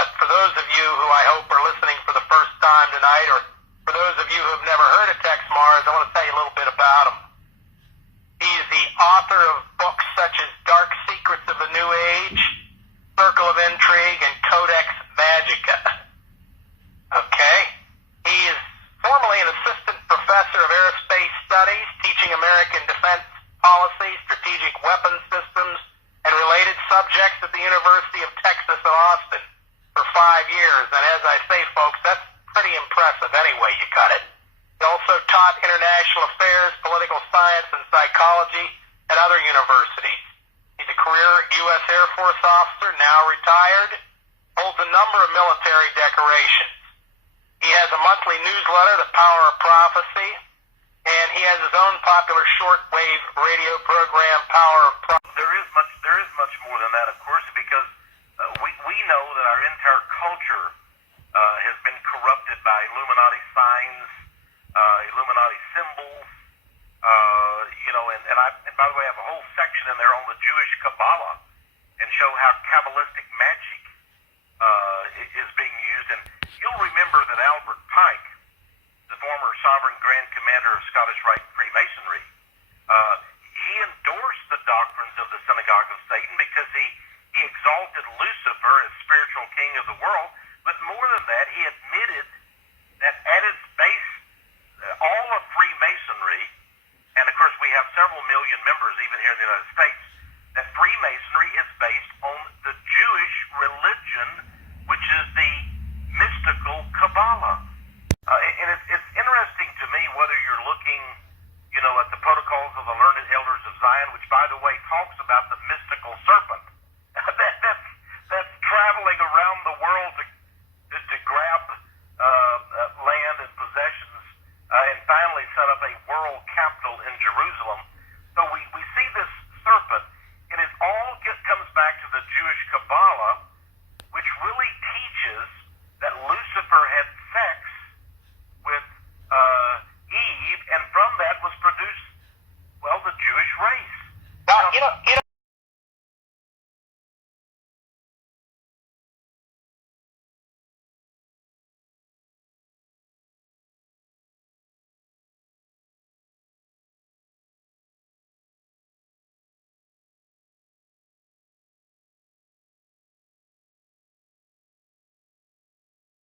But for those of you who I hope are listening for the first time tonight, or for those of you who have never heard of Texe Marrs, I want to tell you a little bit about him. He's the author of books such as Dark Secrets of the New Age, Circle of Intrigue, and Codex Magica. Okay? He is formerly an assistant professor of aerospace studies, teaching American defense policy, strategic weapons systems, and related subjects at the University of Texas at Austin for 5 years. And as I say, folks, that's pretty impressive any way you cut it. He also taught international affairs, political science, and psychology at other universities. He's a career U.S. Air Force officer, now retired, holds a number of military decorations. He has a monthly newsletter, The Power of Prophecy, and he has his own popular shortwave radio program, Power of Prophecy. There is much more than that, of course, because we know that our entire culture has been corrupted by Illuminati signs, Illuminati symbols, and by the way, I have a whole section in there on the Jewish Kabbalah and show how Kabbalistic magic is being used. And you'll remember that Albert Pike, the former sovereign grand commander of Scottish Rite Freemasonry, he endorsed the doctrines of the Synagogue of Satan because he exalted Lucifer as spiritual king of the world. But more than that, he admitted that at its base, all of Freemasonry, and of course we have several million members even here in the United States, that Freemasonry is based on the Jewish religion, which is the mystical Kabbalah. And it's interesting to me whether you're looking, at the protocols of the learned elders of Zion, which, by the way, talks about the mystical serpent that's traveling around the world to grab land and possessions and finally set up a world capital in Jerusalem. So we see this serpent, and it all comes back to the Jewish Kabbalah.